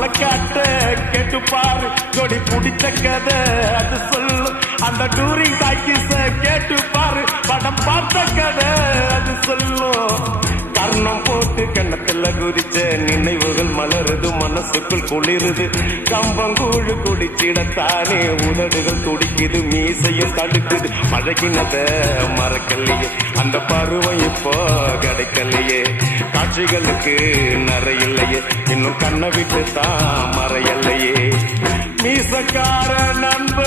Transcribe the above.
மாப்பிள்ள காட்ட கேட்டுப்பாரு கொடி பிடிச்ச கதை அது சொல்லும் அந்த டூரிங் டாக்கிஸ கேட்டுப்பாரு படம் பார்த்த கதை அது சொல்லும் கர்ணம் போட்டு கண்ணத்துல குறிச்ச நினைவுகள் மலருது மனசுக்குள் குளிருது கம்பங்கூழு குடிச்சிடத்தானே உதடுகள் துடிக்குது மீசையும் தடுக்குது பழகினத மறக்கலையே அந்த பருவம் இப்போ கிடைக்கலையே காட்சிகளுக்கு நிறையில்லையே இன்னும் கண்ணை விட்டு தான் மறையலையே மீசக்கார நண்ப